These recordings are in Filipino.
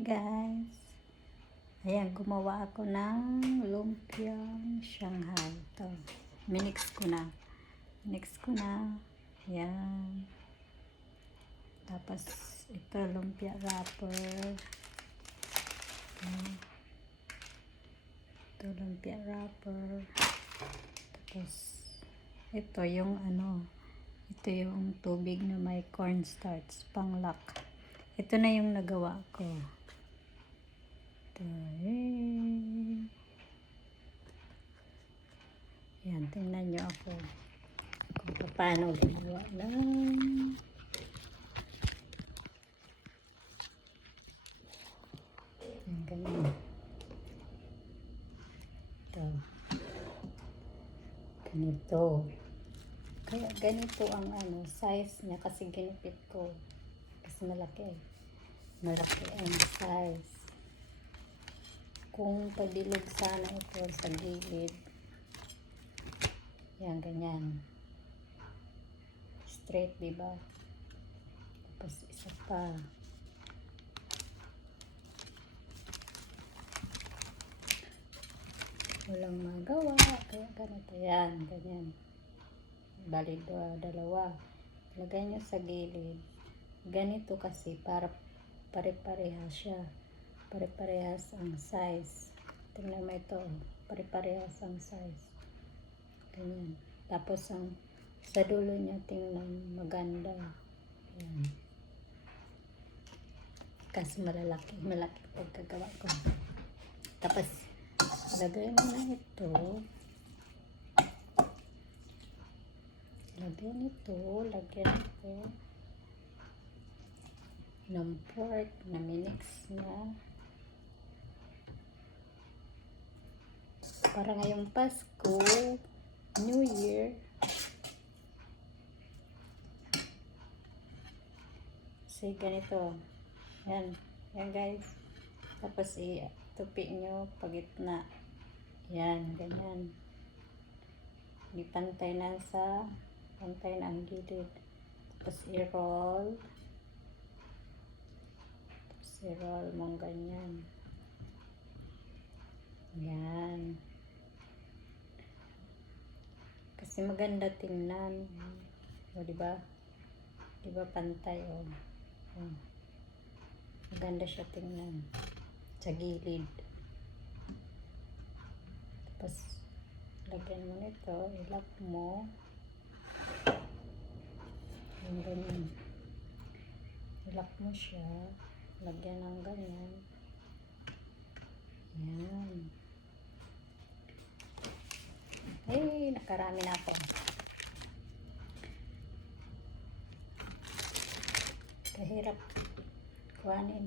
Guys, ayan, gumawa ako ng lumpiang Shanghai. Ito, minix ko na. Ayan. Tapos, ito, lumpia wrapper. Ayan. Ito, lumpia wrapper. Tapos, ito yung ito yung tubig na may cornstarch, panglock. Ito na yung nagawa ko. Yan, tingnan nyo ako kung paano ginawa lang. Yan, ganyan. Ito. Ganito. Kaya ganito ang size niya kasi ginipit ko. Kasi malaki. Malaki ang size. Kung pabilog sana ito sa gilid. Yan, ganyan. Straight, diba? Tapos isa pa. Walang magawa. Kaya ganito. Yan, ganyan. Bali, dalawa. Lagay nyo sa gilid. Ganito kasi para pare-parehas siya. Pare-parehas ang size. Tingnan mo ito. Pare-parehas ang size. Ganyan. Tapos sa dulo niya tingnan maganda. Ayan. Kasi malaki pagkagawa ko. Tapos lagay mo na ito. Lagyan ito ng pork na minix na. Para ngayong Pasko, New Year. Kasi ganito. Yan. Yan guys. Tapos itupi nyo pagitna. Yan. Ganyan. Ipantay na pantay na ang gilid. Tapos i-roll. Tapos i-roll mong ganyan. Yan. Kasi maganda tingnan. O, diba? Diba pantay, o. Maganda siya tingnan. Sa gilid. Tapos, lagyan mo nito. Ilap mo. Yung ganyan. Ilap mo siya. Lagyan ng ganyan. Yan. Ay, nakarami na ako. Kahirap kuhanin.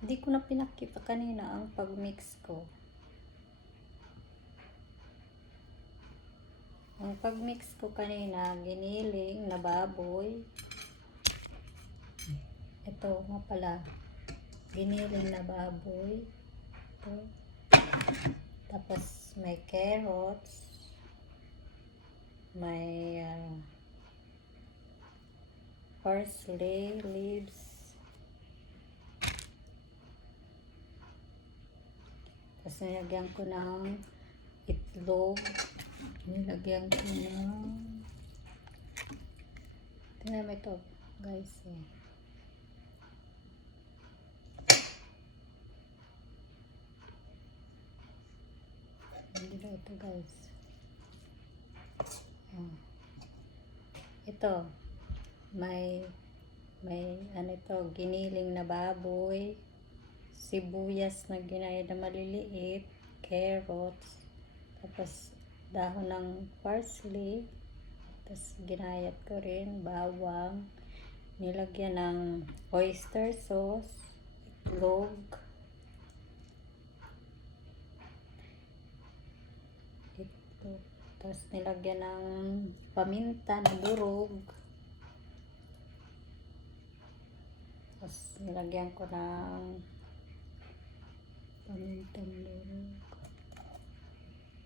Hindi ko na pinakita kanina ang pag-mix ko. Ang pag-mix ko kanina, giniling na baboy. Ito nga pala, giniling na baboy. Ito. Tapos may carrots. May parsley leaves. Tapos nilagyan ko ng itlog. Nilagyan ko ng tingnan mo ito guys. Hindi na ito guys. Ito may ito, giniling na baboy, sibuyas na ginayad na maliliit, carrots, tapos dahon ng parsley, tapos ginayat ko rin bawang, nilagyan ng oyster sauce, itlog, tapos nilagyan ng paminta na durog, tapos nilagyan ko ng pamintang durog.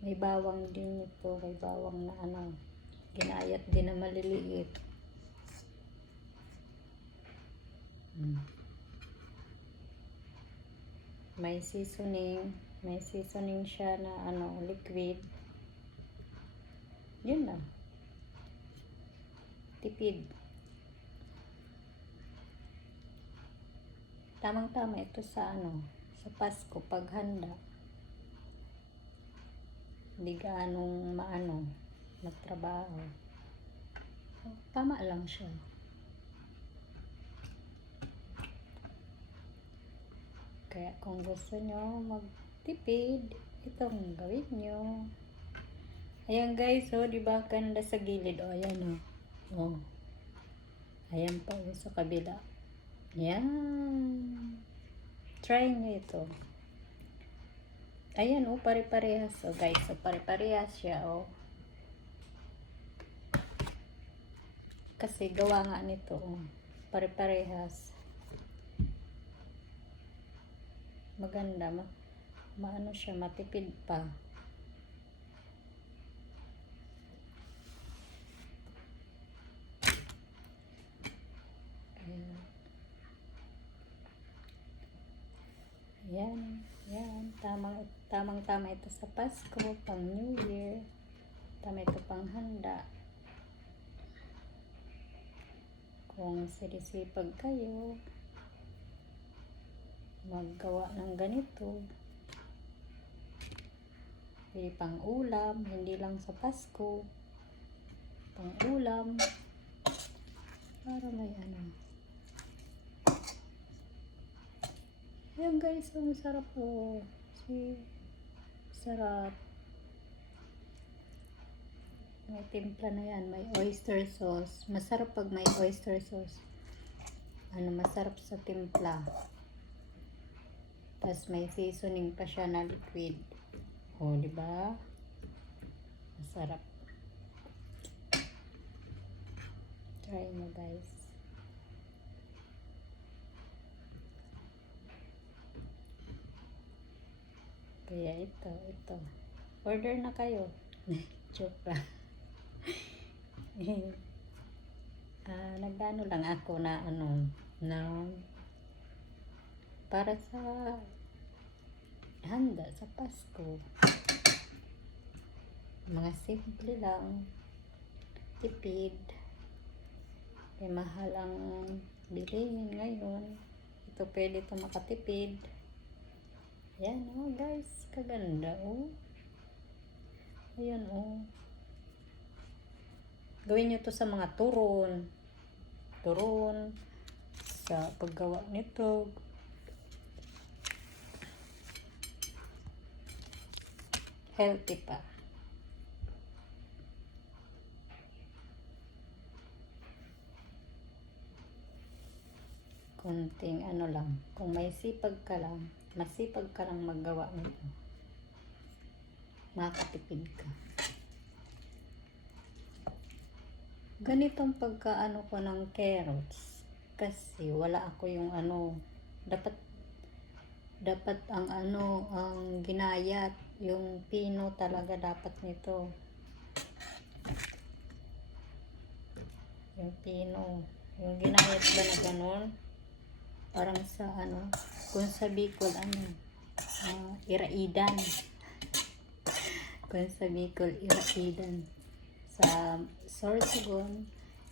May bawang din ito. May bawang na ano. Ginayat din na maliliit. May seasoning. May seasoning siya na ano, liquid. Yun na. Tipid. Tamang-tama ito sa ano, sa Pasko paghanda. Hindi gaanong maano, magtrabaho. Tama lang siya. Kaya kung gusto nyo magtipid, itong gawin nyo. Ayan guys, oh, di ba ganda sa gilid? Oh, ayan oh. Oh. Ayan pa oh, sa kabila. Ayan. Try nyo ito. Ayan oh, pare-parehas. Oh guys, so pare-parehas siya oh. Kasi gawa nga nito oh. Pare-parehas. Maganda. Maano siya, matipid pa. Ayan. Ayan. Tamang-tama ito sa Pasko, pang New Year. Tama ito pang handa. Kung sinisipag kayo, maggawa ng ganito. Pwede pang ulam, hindi lang sa Pasko. Pang ulam. Para may ano. Ayan guys, ang sarap po. Sarap. May timpla na yan. May oyster sauce. Masarap pag may oyster sauce. Ano, masarap sa timpla. Tapos may seasoning pa siya na liquid. O, diba? Masarap. Try mo guys. Kaya ito. Order na kayo. Joke lang. Nagdano lang ako na ano, na para sa handa sa Pasko. Mga simple lang. Tipid. May mahal ang bilihin ngayon. Ito pwede ito makatipid. Ayan oh guys, kaganda oh. Ayan oh. Gawin nyo to sa mga turon. Sa paggawa nito. Healthy pa. Kunting ano lang. Kung may sipag ka lang, masipag ka lang maggawa nito. Makakatipid ka. Ganitong pagkaano ko ng carrots. Kasi wala ako yung ano. Dapat ang ano, ang ginayat. Yung pino talaga dapat nito. Yung pino. Yung ginayat ba na ganun? Parang sa ano, kung sa Bicol, ano, iraidan. Kung sa Bicol, iraidan. Sa Sorsogon,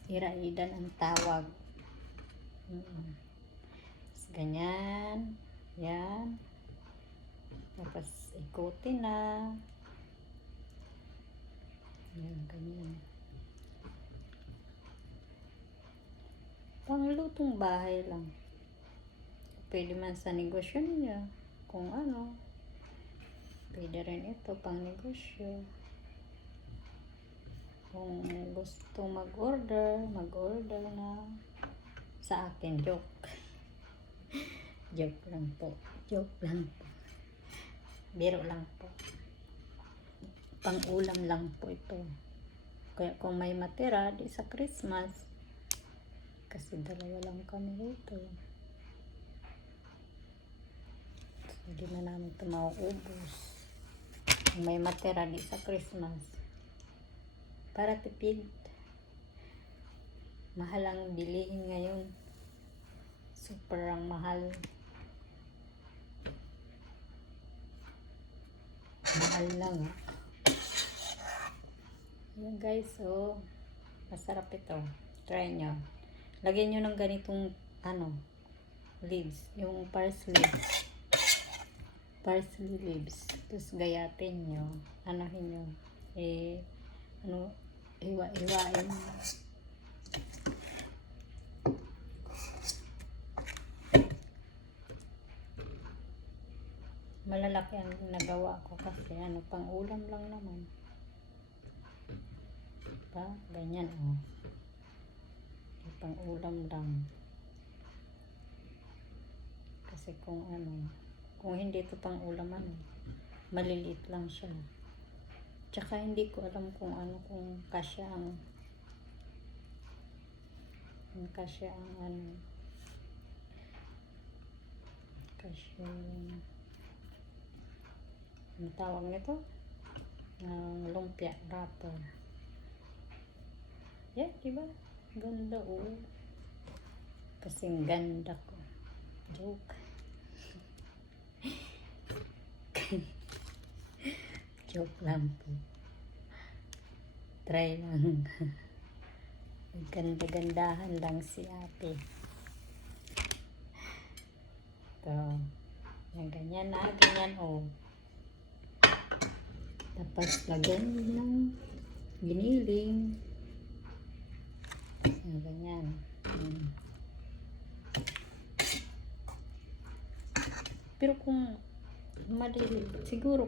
iraidan ang tawag. Ganyan. Yan. Tapos, ikutin na. Yan, ganyan. Panglutong bahay lang. Pwede man sa negosyo niya. Kung ano. Pwede rin ito pang negosyo. Kung gusto mag-order na sa akin. Joke. Joke lang po. Biro lang po. Pang-ulam lang po ito. Kaya kung may matira, di sa Christmas. Kasi dalawa lang kami dito. So, di na namin ito mauubos. May matira di sa Christmas. Para tipid. Mahal ang bilihin ngayon. Super ang mahal. Mahal lang ha. Ayan guys, so masarap ito. Try nyo. Lagyan nyo ng ganitong leaves. Yung parsley leaves. Tapos gayatin nyo. Anahin nyo. Hiwa-hiwain. Malalaki ang nagawa ko kasi pang ulam lang naman. Pa, ganyan pang ulam lang. Kasi kung hindi ito pang ulam maliliit lang siya. Tsaka hindi ko alam kung kasya ang kasya ang tawag nito? Lumpia wrapper. Yeah, diba? Ganda kasing ganda ko. Joke. Joke lang po. Try lang. Ganda-gandahan lang si ate. Ito. Yan, ganyan ganyan Tapos lagyan ng giniling. Yan, ganyan. Pero kung siguro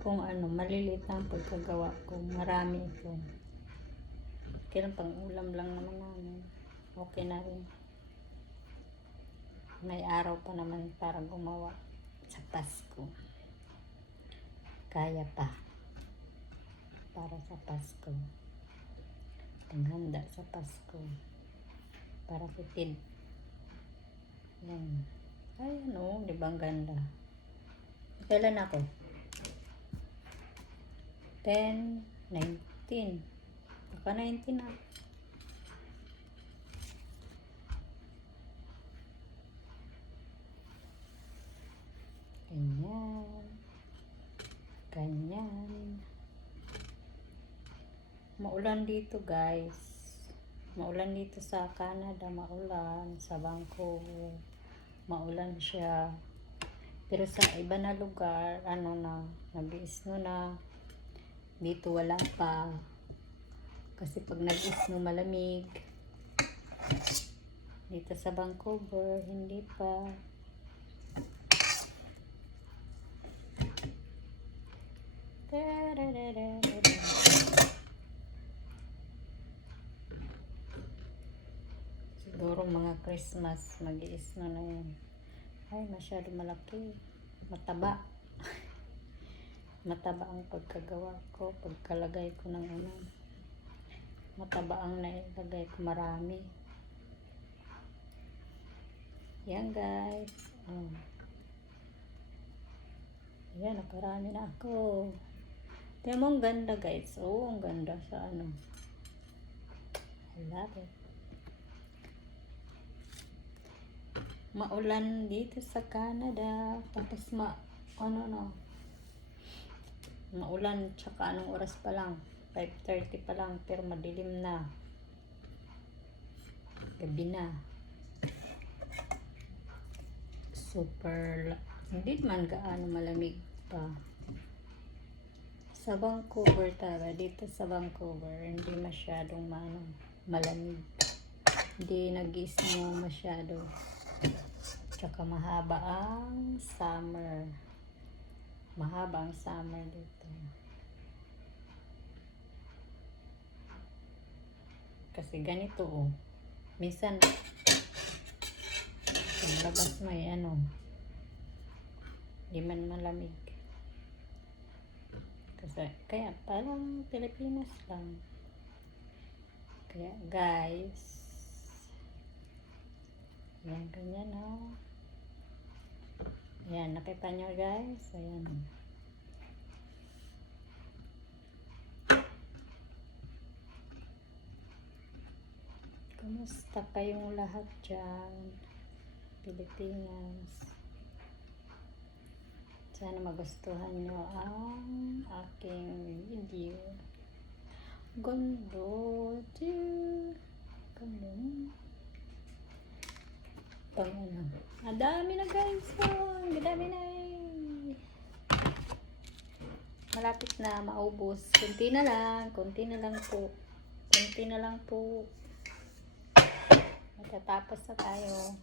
kung maliliit ang pagkagawa ko, marami ito. Kailan pang ulam lang naman namin. Okay na rin. May araw pa naman para gumawa sa Pasko. Kaya pa. Para sa Pasko. Panghanda sa Pasko. Para tipid. Yan. Ay, di ba ang ganda? Kailan ako? 10, 19. Baka 19 na. Ganyan. Maulan dito guys. Maulan dito sa Canada. Maulan. Sa Vancouver. Maulan siya. Pero sa iba na lugar, nag-i-snow na. Dito wala pa. Kasi pag nag-i-snow malamig. Dito sa Vancouver, hindi pa. Siguro mga Christmas, mag-i-snow na yan. Ay, masyado malaki. Mataba. Mataba ang pagkagawa ko. Pagkalagay ko ng mataba ang nailagay ko, marami. Yan guys. Yan, nakarami na ako. Tingnan mo, ang ganda guys. Ang ganda sa I love it. Maulan dito sa Canada. Tapos maulan, tsaka anong oras pa lang? 5:30 pa lang, pero madilim na. Gabi na. Super, hindi man gaano malamig pa. Sa Vancouver talaga, dito sa Vancouver, hindi masyadong malamig. Hindi nag-snow masyado. Tsaka mahaba ang summer. Mahaba ang summer dito. Kasi ganito minsan paglabas may di man malamig. Kasi kaya parang Pilipinas lang. Kaya guys, yan ganyan Ayan, nakita nyo guys. Ayan. Kumusta kayong lahat dyan? Pilipinas. Sana magustuhan nyo ang aking video. Ganda. Ganda. Pang ano. Ang dami na guys. Ang dami na eh. Malapit na maubos. Kunti na lang. Kunti na lang po. Kunti na lang po. Matatapos na tayo.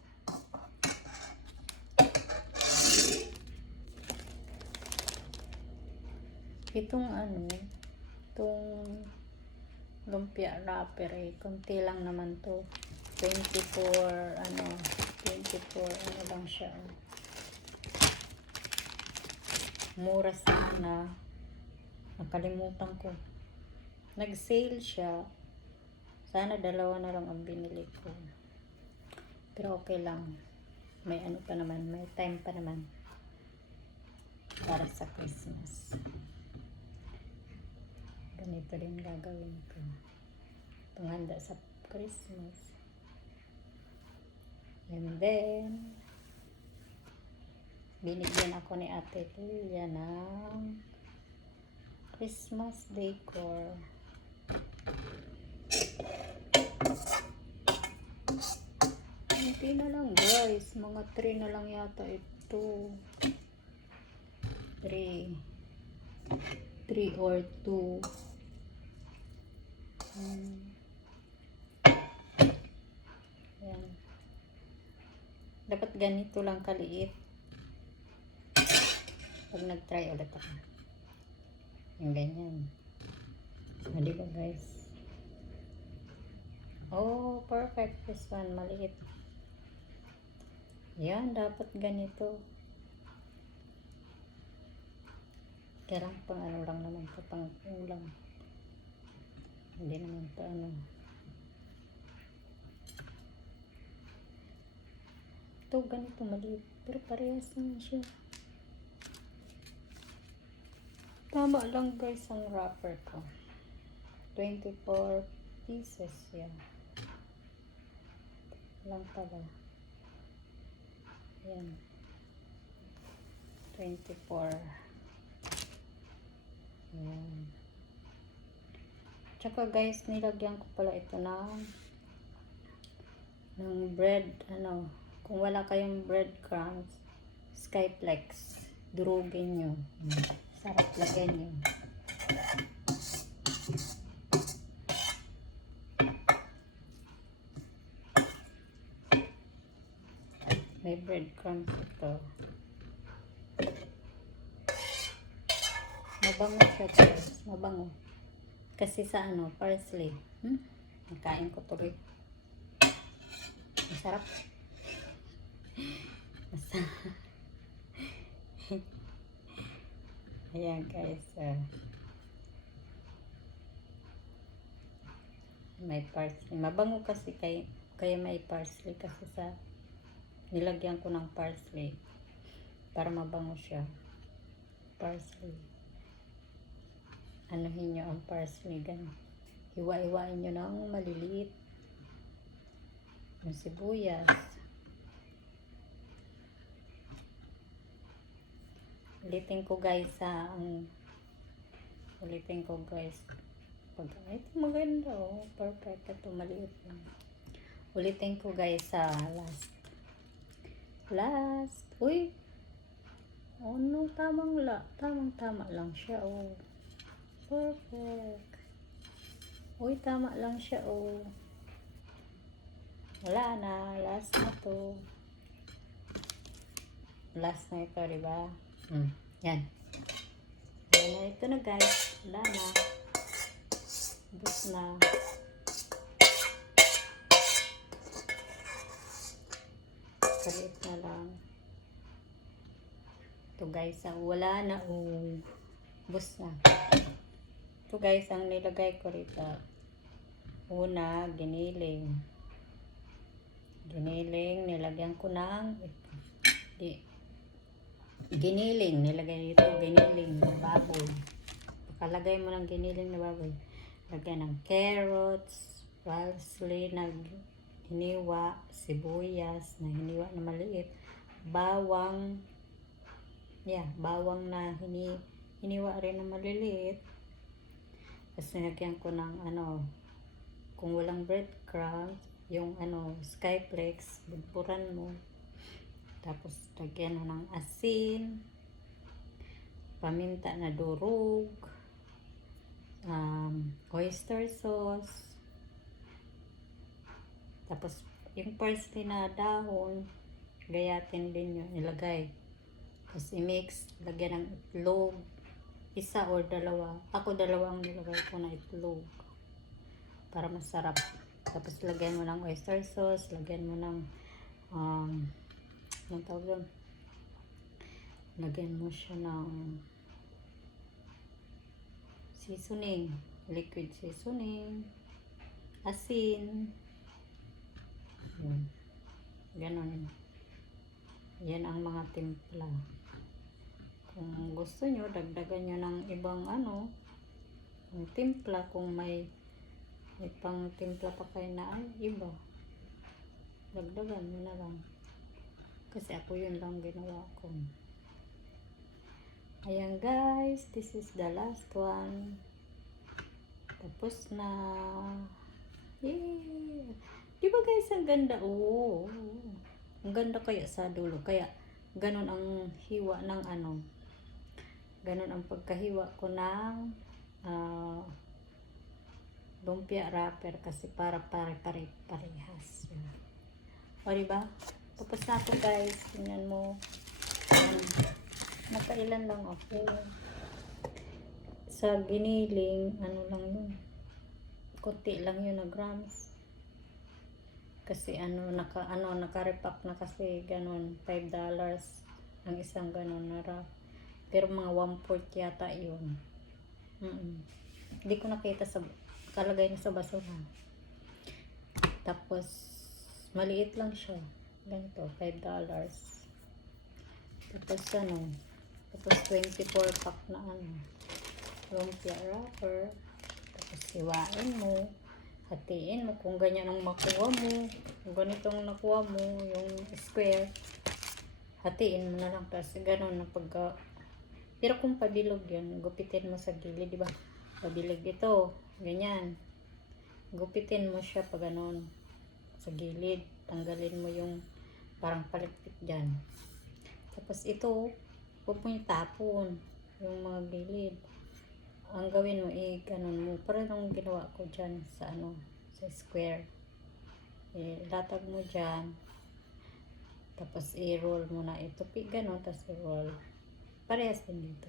Itong ano, itong lumpia wrapper eh, kunti lang naman to. 24 lang siya. Mura sana. Nakalimutan ko. Nag-sale siya. Sana dalawa na lang ang binili ko. Pero okay lang. May ano pa naman, may time pa naman. Para sa Christmas. Ganito din gagawin ko. Panghanda sa Christmas. And then, binigyan ako ni Ate Lilia ng Christmas decor. Hindi na lang guys. Mga 3 na lang yata ito. 3 or 2. Ayan. Dapat ganito lang kaliit. Pag nag-try ulit ako. Yung ganyan. Di ba guys? Oh, perfect. This one, maliit. Yan, dapat ganito. Kaya pang ano lang naman ito, pang ulam. Hindi naman ito ano. Ito, ganito maliit. Pero parehas naman siya. Tama lang guys ang wrapper ko. 24 pieces yan. Lang pala. Yan. 24. Yan. Tsaka guys, nilagyan ko pala ito ng bread, ano, kung wala kayong breadcrumbs, Skyflex, durugin nyo. Sarap lagyan nyo. May breadcrumbs ito. Mabango siya guys. Mabango. Kasi sa ano, parsley. Nakain ko tuloy. Masarap. Masarap. Ayan guys. May parsley. Mabango kasi kaya may parsley kasi sa nilagyan ko ng parsley para mabango siya. Parsley. Anuhin nyo ang parsley ganun. Hiwa-hiwain nyo ng maliliit. Yung sibuyas. Ulitin ko guys pag ito maganda oh, perfect. Ito maliit lang. Ulitin ko guys sa last. Uy, oh no, tamang-tama lang siya oh. Perfect. Uy, tama lang siya oh. Wala na, last na to. Last na ito, diba? Yan. Yan na ito na guys. Wala na. Bus na. Kalit na lang. Ito guys, wala na. Bus na. Ito guys, ang nilagay ko rito. Una, giniling. Nilagyan ko ng Giniling, nilagay dito, giniling na baboy. Pakalagay mo ng giniling na baboy. Lagyan ng carrots, parsley na hiniwa, sibuyas na hiniwa na maliit, bawang, bawang na hiniwa rin na maliliit. Tapos nilagyan ko ng kung walang breadcrumbs, yung skyflakes, budburan mo. Tapos lagyan mo ng asin, paminta na durog, oyster sauce. Tapos yung parsley na dahon, gayatin din yun, ilagay. Tapos i-mix, lagyan ng itlog, isa or dalawa. Ako dalawang nilagay ko na itlog para masarap. Tapos lagyan mo ng oyster sauce, lagyan mo ng anong tawag doon? Lagyan mo siya ng seasoning, liquid seasoning, asin. Ganon. Yan ang mga timpla. Kung gusto nyo, dagdagan nyo ng ibang yung timpla. Kung may pang timpla pa kayo na iba, dagdagan mo na lang. Kasi ako yun lang ginawa ko. Ayan guys, this is the last one. Tapos na. Yeah. Diba guys, ang ganda? Oo. Ang ganda kaya sa dulo. Kaya, ganun ang hiwa ng ganun ang pagkahiwa ko ng lumpia wrapper. Kasi para pare-parehas. O diba? Tapos na ako guys. Tingnan mo. Nakailan lang ako. Sa giniling, lang yun. Kunti lang yun na grams. Kasi naka-repack na kasi ganun, $5 ang isang ganun na wrap. Pero mga 1/4 yata yun. Hindi ko nakita kalagay na sa basura. Tapos, maliit lang siya. Ganito, $5. Tapos tapos 24 pack na lumpia wrapper. Tapos hiwain mo. Hatiin mo kung ganyan ang makuha mo. Kung ganitong nakuha mo, yung square, hatiin mo na lang kasi ganun na pero kung pabilog yan, gupitin mo sa gilid, diba? Pabilog ito, ganyan. Gupitin mo siya pag ganun sa gilid. Tanggalin mo yung parang palikpik dyan. Tapos ito, huwag mo itapon yung mga gilid. Ang gawin mo, ganun mo. Parang ang ginawa ko dyan sa sa square. Latag mo dyan. Tapos i-roll mo na ito. Ganun, tapos i-roll. Parehas din dito.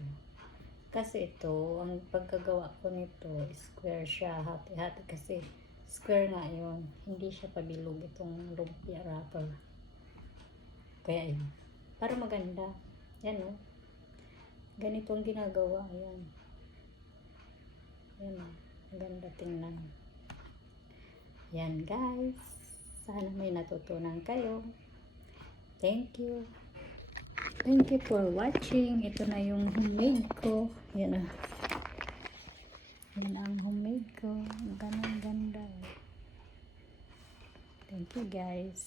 Kasi ito, ang pagkagawa ko nito, square siya. Hati-hati kasi square nga yun. Hindi siya pabilog itong lumpia wrapper. Kaya yun. Para maganda. Yan o. Ganito ang ginagawa. Ayan. Yan o. Maganda tingnan. Yan guys. Sana may natutunan kayo. Thank you. Thank you for watching. Ito na yung homemade ko. Yan na. Yan ang homemade ko. Ganda. Thank you guys.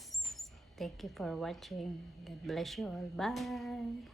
Thank you for watching. God bless you all. Bye.